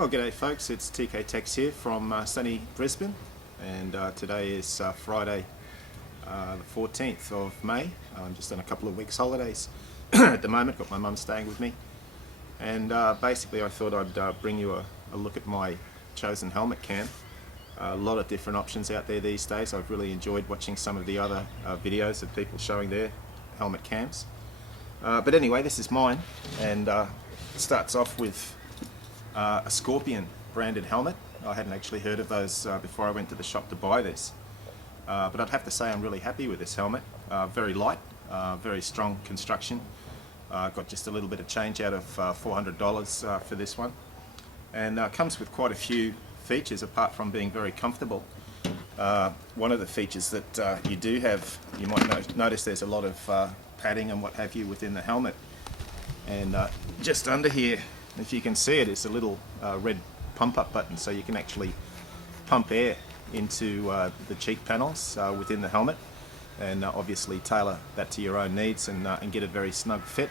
Well, g'day folks, it's TK Tex here from sunny Brisbane, and today is Friday the 14th of May. I'm just on a couple of weeks holidays at the moment, got my mum staying with me, and basically I thought I'd bring you a look at my chosen helmet cam. A lot of different options out there these days. I've really enjoyed watching some of the other videos of people showing their helmet cams. But anyway, this is mine, and it starts off with a Scorpion branded helmet. I hadn't actually heard of those before I went to the shop to buy this, but I'd have to say I'm really happy with this helmet. Very light, very strong construction. Got just a little bit of change out of $400 for this one, and comes with quite a few features apart from being very comfortable. One of the features that you do have, you might notice there's a lot of padding and what have you within the helmet, and just under here, if you can see it, is a little red pump up button, so you can actually pump air into the cheek panels within the helmet, and obviously tailor that to your own needs and get a very snug fit.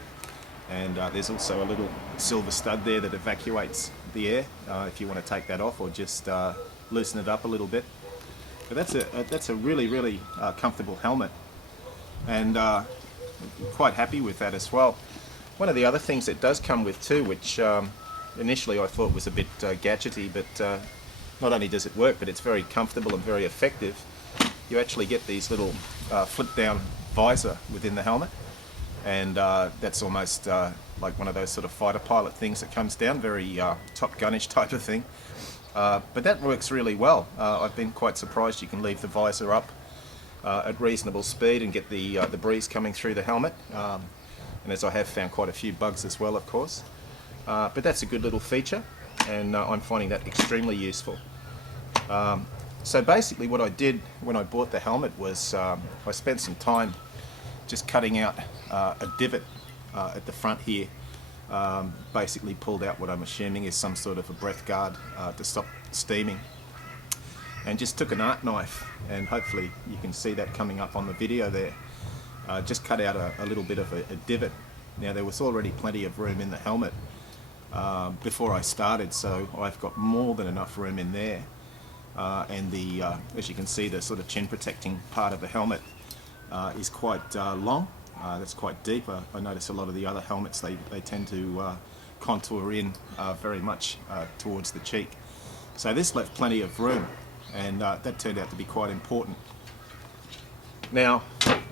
And there's also a little silver stud there that evacuates the air if you want to take that off or just loosen it up a little bit. But that's a really comfortable helmet, and quite happy with that as well. One of the other things it does come with too, which initially I thought was a bit gadgety, but not only does it work, but it's very comfortable and very effective. You actually get these little flip down visor within the helmet, and that's almost like one of those sort of fighter pilot things that comes down, very Top Gun-ish type of thing. But that works really well. I've been quite surprised you can leave the visor up at reasonable speed and get the breeze coming through the helmet. And as I have found quite a few bugs as well, of course. But that's a good little feature, and I'm finding that extremely useful. So basically what I did when I bought the helmet was I spent some time just cutting out a divot at the front here. Basically pulled out what I'm assuming is some sort of a breath guard to stop steaming. And just took an art knife, and hopefully you can see that coming up on the video there. Just cut out a little bit of a divot. Now there was already plenty of room in the helmet before I started, so I've got more than enough room in there. And as you can see, the sort of chin protecting part of the helmet is quite long. That's quite deep. I notice a lot of the other helmets, they tend to contour in very much towards the cheek. So this left plenty of room, and that turned out to be quite important. Now,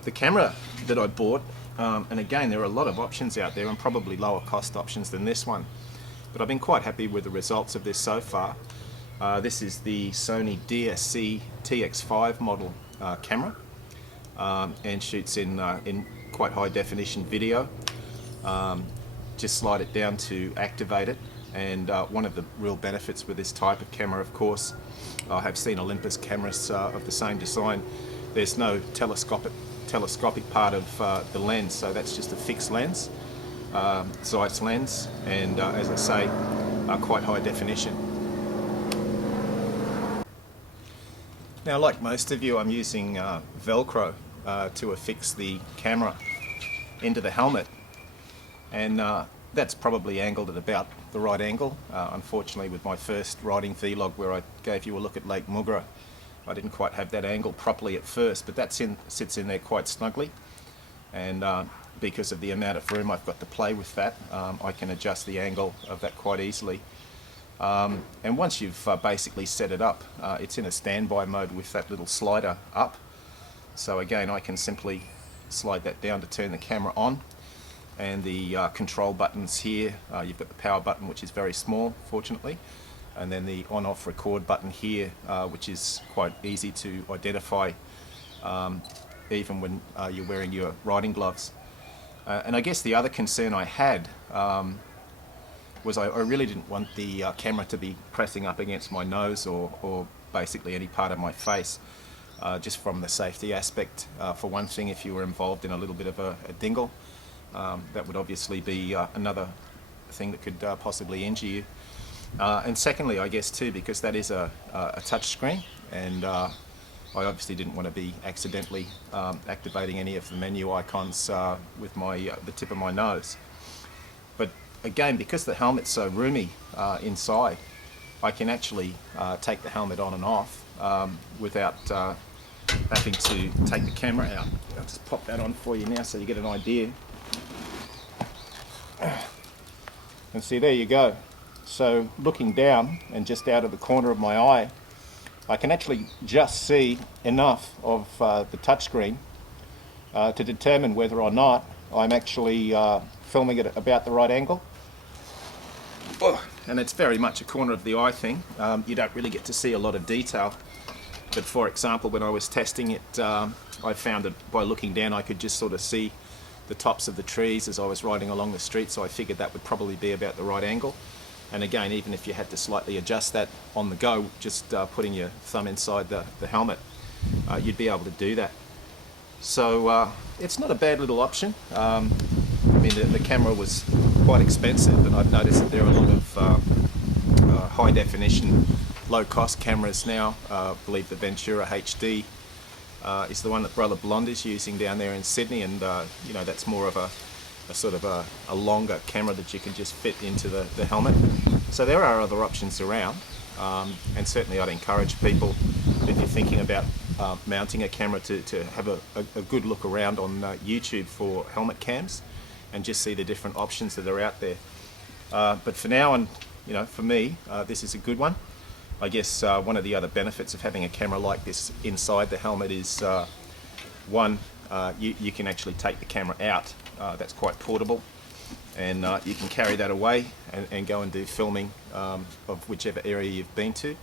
the camera that I bought, and again there are a lot of options out there and probably lower cost options than this one, but I've been quite happy with the results of this so far. This is the Sony DSC TX5 model camera, and shoots in quite high definition video. Just slide it down to activate it, and one of the real benefits with this type of camera, of course, I have seen Olympus cameras of the same design. There's no telescopic part of the lens, so that's just a fixed lens, Zeiss lens, and as I say, quite high definition. Now, like most of you, I'm using Velcro to affix the camera into the helmet, and that's probably angled at about the right angle. Unfortunately, with my first riding vlog where I gave you a look at Lake Mugra, I didn't quite have that angle properly at first, but that sits in there quite snugly, and because of the amount of room I've got to play with that, I can adjust the angle of that quite easily. And once you've basically set it up, it's in a standby mode with that little slider up. So again, I can simply slide that down to turn the camera on, and the control buttons here, you've got the power button, which is very small, fortunately, and then the on-off record button here, which is quite easy to identify even when you're wearing your riding gloves. And I guess the other concern I had was I really didn't want the camera to be pressing up against my nose or basically any part of my face, just from the safety aspect. For one thing, if you were involved in a little bit of a dingle, that would obviously be another thing that could possibly injure you. And secondly, I guess too, because that is a touch screen, and I obviously didn't want to be accidentally activating any of the menu icons with the tip of my nose. But again, because the helmet's so roomy inside, I can actually take the helmet on and off without having to take the camera out. I'll just pop that on for you now so you get an idea. And see, there you go. So looking down and just out of the corner of my eye, I can actually just see enough of the touchscreen to determine whether or not I'm actually filming it at about the right angle. Oh, and it's very much a corner of the eye thing. You don't really get to see a lot of detail. But for example, when I was testing it, I found that by looking down I could just sort of see the tops of the trees as I was riding along the street, so I figured that would probably be about the right angle. And again, even if you had to slightly adjust that on the go, just putting your thumb inside the helmet, you'd be able to do that. So it's not a bad little option. I mean, the camera was quite expensive, and I've noticed that there are a lot of high definition, low cost cameras now. I believe the Ventura HD is the one that Brother Blonde is using down there in Sydney, and you know, that's more of a sort of a longer camera that you can just fit into the helmet. So there are other options around, and certainly I'd encourage people, if you're thinking about mounting a camera, to have a good look around on YouTube for helmet cams and just see the different options that are out there. But for now, and you know, for me, this is a good one. I guess one of the other benefits of having a camera like this inside the helmet is one, you can actually take the camera out. That's quite portable, and you can carry that away and go and do filming of whichever area you've been to.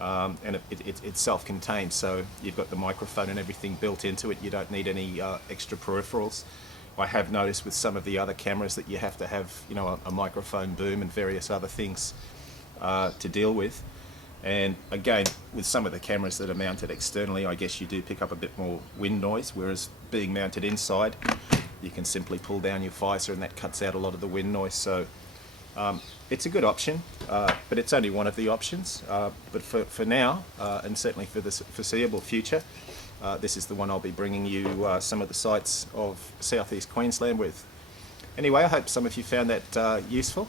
And it's self-contained, so you've got the microphone and everything built into it. You don't need any extra peripherals. I have noticed with some of the other cameras that you have to have, you know, a microphone boom and various other things to deal with. And again, with some of the cameras that are mounted externally, I guess you do pick up a bit more wind noise, whereas being mounted inside, you can simply pull down your visor and that cuts out a lot of the wind noise. So it's a good option, but it's only one of the options. But for now, and certainly for the foreseeable future, this is the one I'll be bringing you some of the sights of southeast Queensland with. Anyway, I hope some of you found that useful,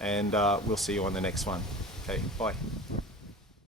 and we'll see you on the next one. Okay, bye.